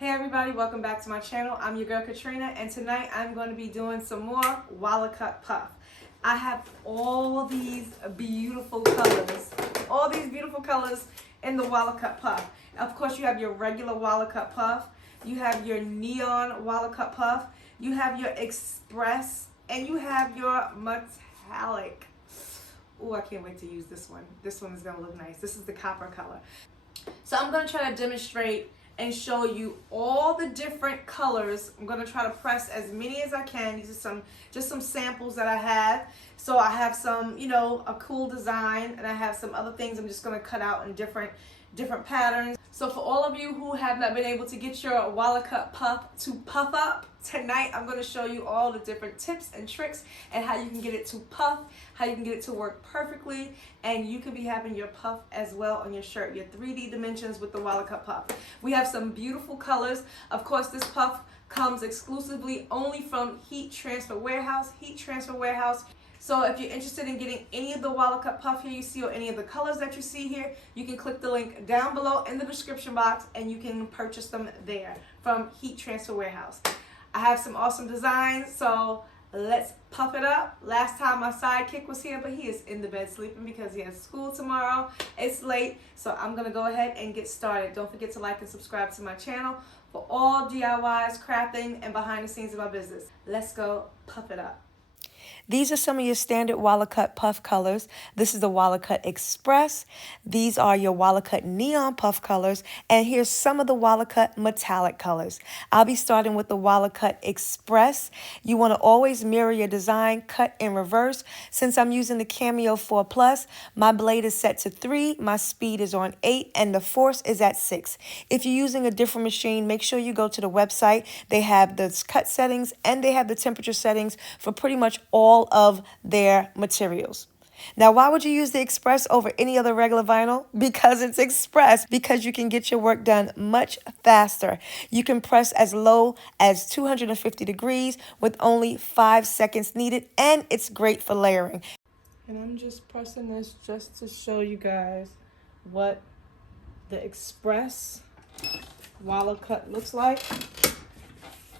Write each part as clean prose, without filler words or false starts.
Hey everybody, welcome back to my channel. I'm your girl Katrina, and tonight I'm going to be doing some more Walakut puff. I have all these beautiful colors in the Walakut puff. Of course, you have your regular Walakut puff, you have your neon Walakut puff, you have your express, and you have your metallic. Oh, I can't wait to use this one. This one is going to look nice. This is the copper color. So I'm going to try to demonstrate and show you all the different colors. I'm going to try to press as many as I can. These are just some samples that I have. So I have some, a cool design, and I have some other things I'm just going to cut out in different patterns. So for all of you who have not been able to get your Walakut puff to puff up, tonight I'm going to show you all the different tips and tricks and how you can get it to puff, how you can get it to work perfectly, and you can be having your puff as well on your shirt, your 3D dimensions with the Walakut puff. We have some beautiful colors. Of course, this puff comes exclusively only from Heat Transfer Warehouse. So if you're interested in getting any of the Walakut puff here you see, or any of the colors that you see here, you can click the link down below in the description box and you can purchase them there from Heat Transfer Warehouse. I have some awesome designs, so let's puff it up. Last time my sidekick was here, but he is in the bed sleeping because he has school tomorrow. It's late, so I'm gonna go ahead and get started. Don't forget to like and subscribe to my channel for all DIYs, crafting, and behind the scenes of my business. Let's go puff it up. These are some of your standard Walakut puff colors. This is the Walakut Express. These are your Walakut Neon puff colors. And here's some of the Walakut metallic colors. I'll be starting with the Walakut Express. You want to always mirror your design, cut in reverse. Since I'm using the Cameo 4 Plus, my blade is set to 3, my speed is on 8, and the force is at 6. If you're using a different machine, make sure you go to the website. They have the cut settings and they have the temperature settings for pretty much all of their materials. Now, why would you use the Express over any other regular vinyl? Because it's Express, because you can get your work done much faster. You can press as low as 250 degrees with only 5 seconds needed, and it's great for layering. And I'm just pressing this just to show you guys what the Express Walakut looks like.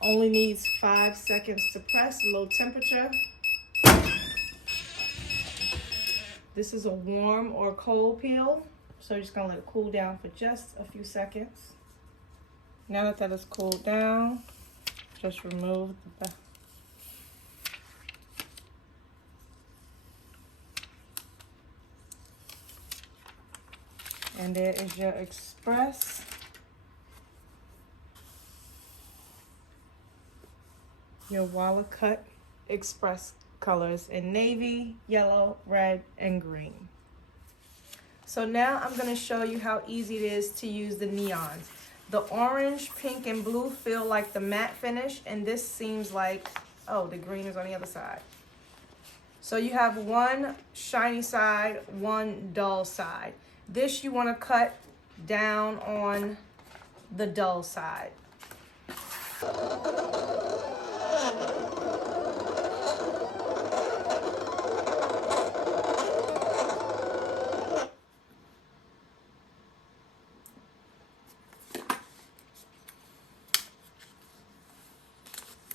Only needs 5 seconds to press, low temperature. This is a warm or cold peel, so you're just gonna let it cool down for just a few seconds. Now that that is cooled down, just remove the back. And there is your Express. Your Walakut Express colors in navy, yellow, red, and green. So now I'm going to show you how easy it is to use the neons. The orange, pink, and blue feel like the matte finish, and this seems like, oh, the green is on the other side. So you have one shiny side, one dull side. This you want to cut down on the dull side.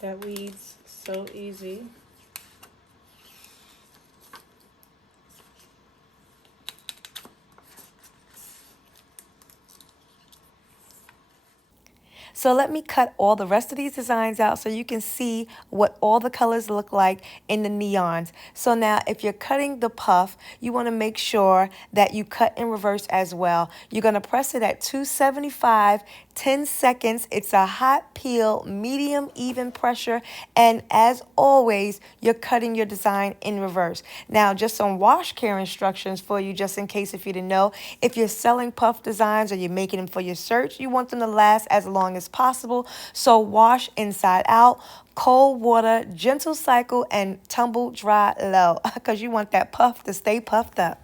That weeds so easy. So let me cut all the rest of these designs out so you can see what all the colors look like in the neons. So now if you're cutting the puff, you want to make sure that you cut in reverse as well. You're going to press it at 275, 10 seconds. It's a hot peel, medium, even pressure. And as always, you're cutting your design in reverse. Now, just some wash care instructions for you, just in case if you didn't know. If you're selling puff designs or you're making them for your search, you want them to last as long as possible. So wash inside out, cold water, gentle cycle, and tumble dry low, because you want that puff to stay puffed up.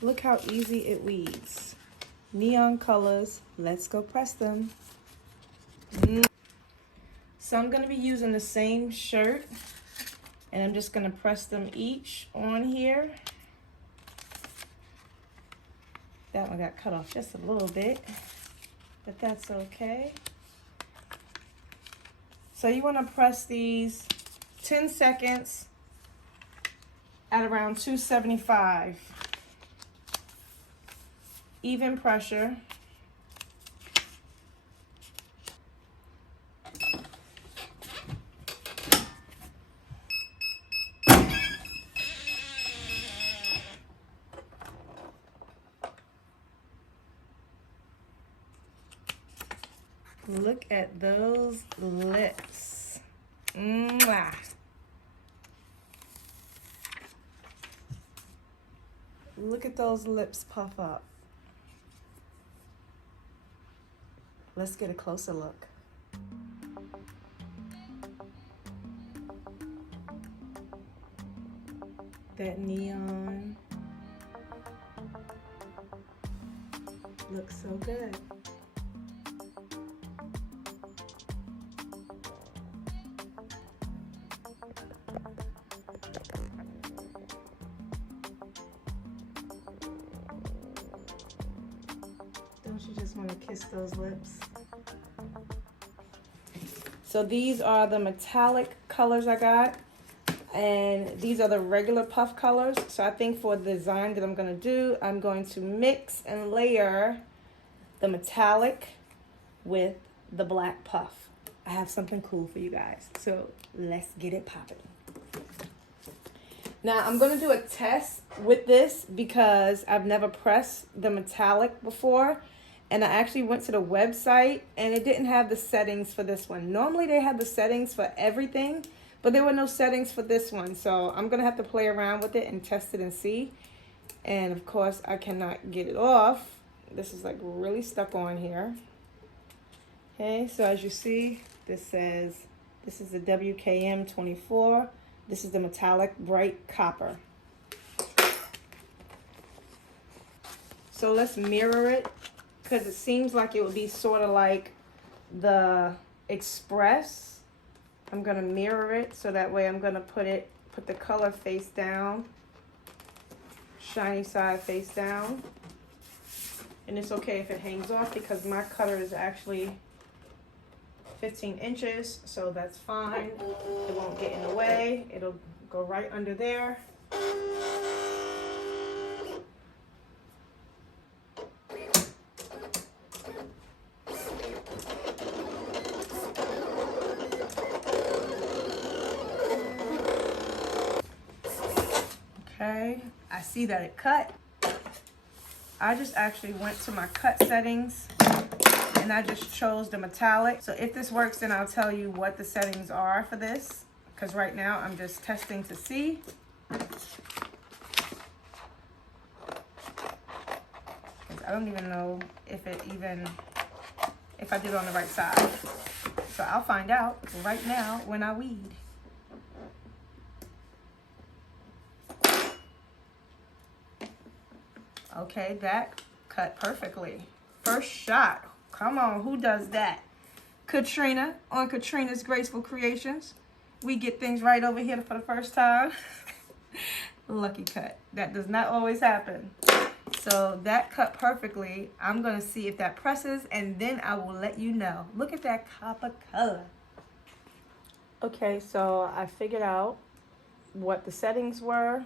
Look how easy it weeds. Neon colors, let's go press them. So I'm going to be using the same shirt, and I'm just going to press them each on here. That one got cut off just a little bit. but that's okay. So you want to press these 10 seconds at around 275. Even pressure. Look at those lips. Mwah. Look at those lips puff up. Let's get a closer look. That neon looks so good. Don't you just want to kiss those lips? So these are the metallic colors I got, and these are the regular puff colors. So I think for the design that I'm going to do, I'm going to mix and layer the metallic with the black puff. I have something cool for you guys, so let's get it popping. Now I'm going to do a test with this because I've never pressed the metallic before. And I actually went to the website and it didn't have the settings for this one. Normally they have the settings for everything, but there were no settings for this one. So I'm going to have to play around with it and test it and see. And of course I cannot get it off. This is like really stuck on here. Okay, so as you see, this says, this is the WKM 24. This is the metallic bright copper. So let's mirror it, because it seems like it would be sort of like the Express. I'm going to mirror it so that way I'm going to put the color face down, shiny side face down. And it's okay if it hangs off because my cutter is actually 15 inches, so that's fine. It won't get in the way. It'll go right under there. Okay, I see that it cut. I just actually went to my cut settings and I just chose the metallic. So if this works, then I'll tell you what the settings are for this, because right now I'm just testing to see. I don't even know if I did it on the right side. So I'll find out right now when I weed. Okay, that cut perfectly. First shot. Come on, who does that? Katrina on Katrina's Graceful Creations. We get things right over here for the first time. Lucky cut. That does not always happen. So that cut perfectly. I'm going to see if that presses and then I will let you know. Look at that copper color. Okay, so I figured out what the settings were.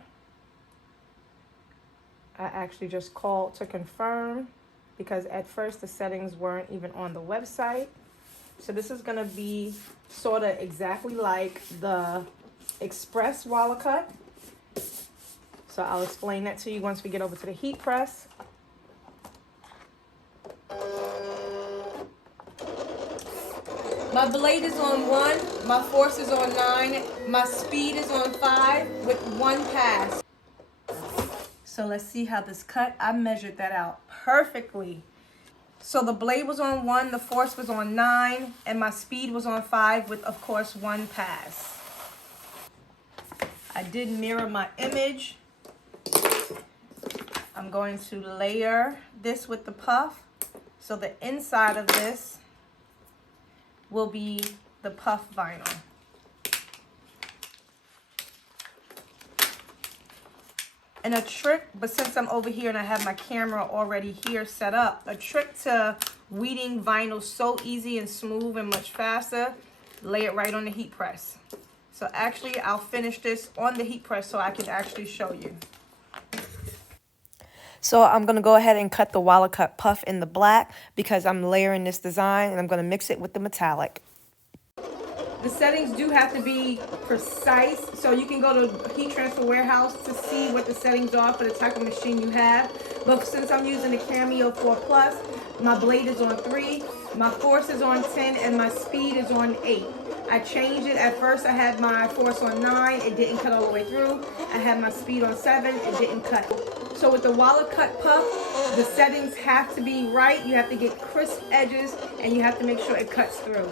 I actually just called to confirm because at first the settings weren't even on the website. So this is going to be sort of exactly like the Express Walakut. So I'll explain that to you once we get over to the heat press. My blade is on 1, my force is on 9, my speed is on 5 with 1 pass. So let's see how this cut. I measured that out perfectly. So the blade was on 1, the force was on 9, and my speed was on 5 with, of course, 1 pass. I did mirror my image. I'm going to layer this with the puff. So the inside of this will be the puff vinyl. And a trick, but since I'm over here and I have my camera already here set up, a trick to weeding vinyl so easy and smooth and much faster. Lay it right on the heat press. So actually, I'll finish this on the heat press so I can actually show you. So I'm going to go ahead and cut the Walakut puff in the black because I'm layering this design, and I'm going to mix it with the metallic. The settings do have to be precise, so you can go to Heat Transfer Warehouse to see what the settings are for the type of machine you have. But since I'm using the Cameo 4 Plus, my blade is on 3, my force is on 10, and my speed is on 8. I changed it. At first I had my force on 9, it didn't cut all the way through. I had my speed on 7, it didn't cut. So with the Walakut puff, the settings have to be right. You have to get crisp edges, and you have to make sure it cuts through.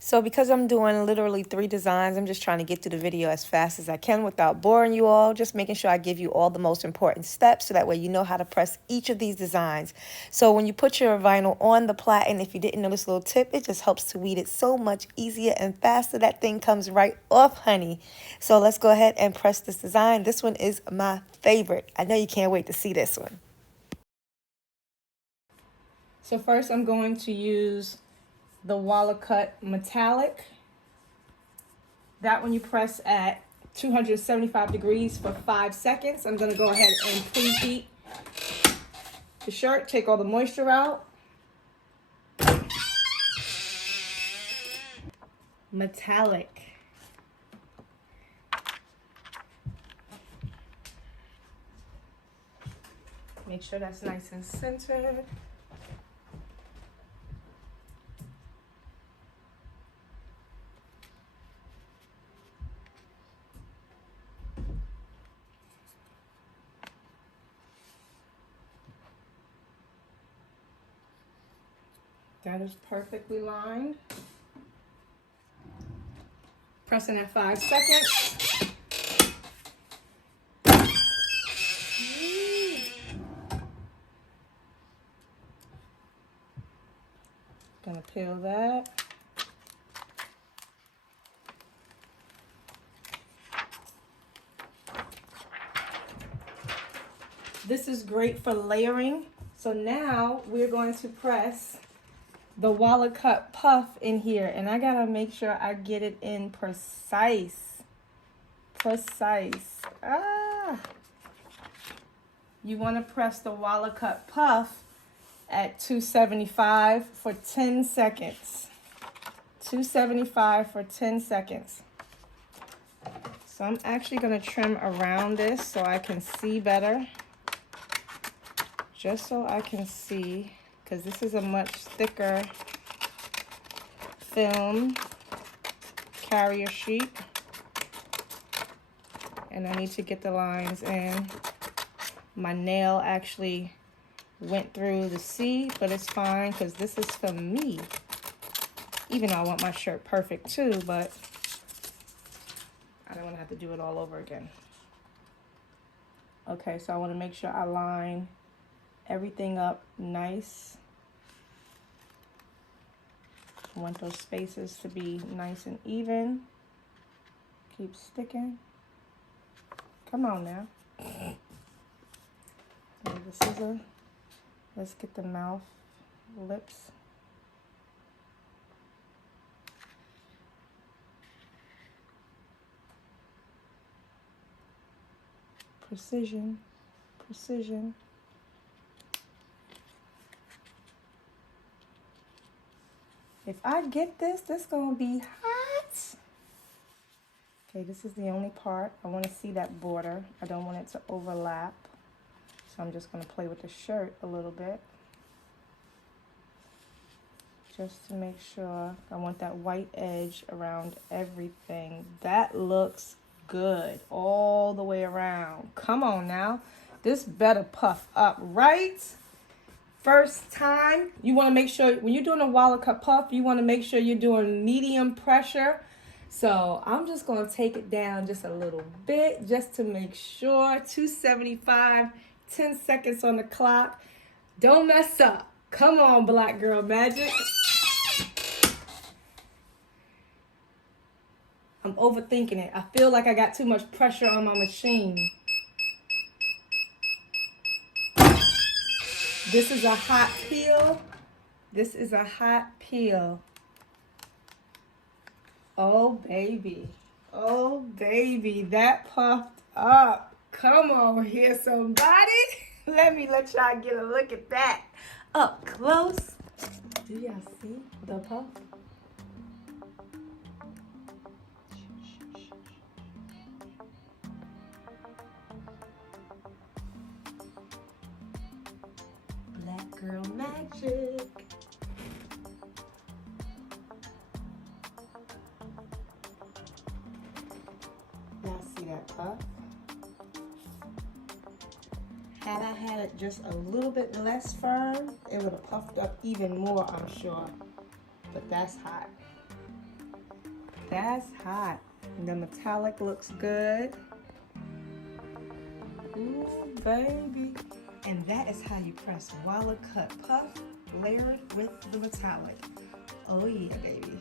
So because I'm doing literally 3 designs, I'm just trying to get through the video as fast as I can without boring you all, just making sure I give you all the most important steps so that way you know how to press each of these designs. So when you put your vinyl on the platen, if you didn't know this little tip, it just helps to weed it so much easier and faster. That thing comes right off, honey. So let's go ahead and press this design. This one is my favorite. I know you can't wait to see this one. So first I'm going to use the Walakut metallic. That one you press at 275 degrees for 5 seconds. I'm going to go ahead and preheat the shirt, take all the moisture out. Metallic. Make sure that's nice and centered. That is perfectly lined. Pressing at 5 seconds. Gonna peel that. This is great for layering. So now we're going to press the Walakut puff in here, and I gotta make sure I get it in precise. You want to press the Walakut puff at 275 for 10 seconds. 275 for 10 seconds. So I'm actually gonna trim around this so I can see better. Just so I can see, because this is a much thicker film carrier sheet, and I need to get the lines in. My nail actually went through the C, but it's fine because this is for me, even though I want my shirt perfect too, but I don't want to have to do it all over again. Okay, so I want to make sure I line everything up nice. I want those spaces to be nice and even. Keep sticking. Come on now. The scissor. Let's get the mouth, lips. Precision, precision. If I get this, this gonna be hot. Okay, this is the only part. I want to see that border. I don't want it to overlap. So I'm just gonna play with the shirt a little bit. Just to make sure. I want that white edge around everything. That looks good all the way around. Come on now. This better puff up, right? First time, you want to make sure when you're doing a Walakut puff, you want to make sure you're doing medium pressure. So I'm just going to take it down just a little bit just to make sure. 275, 10 seconds on the clock. Don't mess up. Come on, Black Girl Magic. I'm overthinking it. I feel like I got too much pressure on my machine. This is a hot peel. This is a hot peel. Oh, baby. Oh, baby. That puffed up. Come on here, somebody. Let y'all get a look at that up close. Do y'all see the puff? Black girl magic. Y'all see that puff? Had I had it just a little bit less firm, it would have puffed up even more, I'm sure. But that's hot. That's hot. The metallic looks good. Ooh, baby. And that is how you press Walakut puff layered with the metallic. Oh yeah, baby.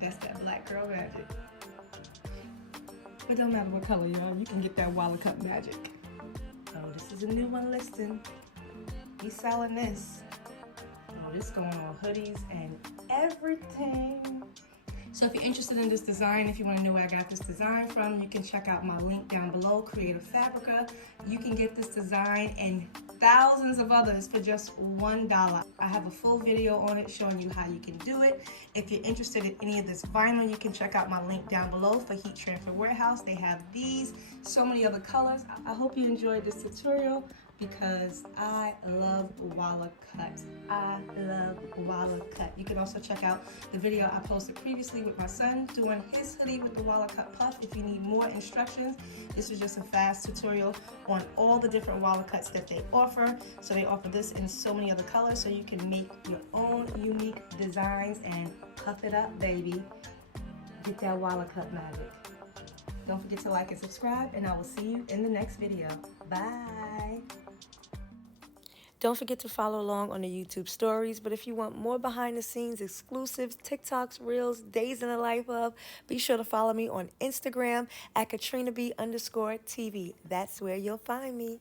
That's that black girl magic. It don't matter what color, y'all. You can get that Walakut magic. Oh, this is a new one listing. He's selling this. Oh, this going on hoodies and everything. So if you're interested in this design, if you want to know where I got this design from, you can check out my link down below, Creative Fabrica. You can get this design and thousands of others for just $1. I have a full video on it showing you how you can do it. If you're interested in any of this vinyl, you can check out my link down below for Heat Transfer Warehouse. They have these, so many other colors. I hope you enjoyed this tutorial because I love Walakut. I love Walakut. You can also check out the video I posted previously with my son doing his hoodie with the Walakut puff if you need more instructions. This was just a fast tutorial on all the different Walakuts that they offer. So they offer this in so many other colors so you can make your own unique designs and puff it up, baby. Get that Walakut magic. Don't forget to like and subscribe, and I will see you in the next video. Bye. Don't forget to follow along on the YouTube stories, but if you want more behind the scenes exclusives, TikToks, Reels, days in the life of, be sure to follow me on Instagram at KatrinaB_TV. That's where you'll find me.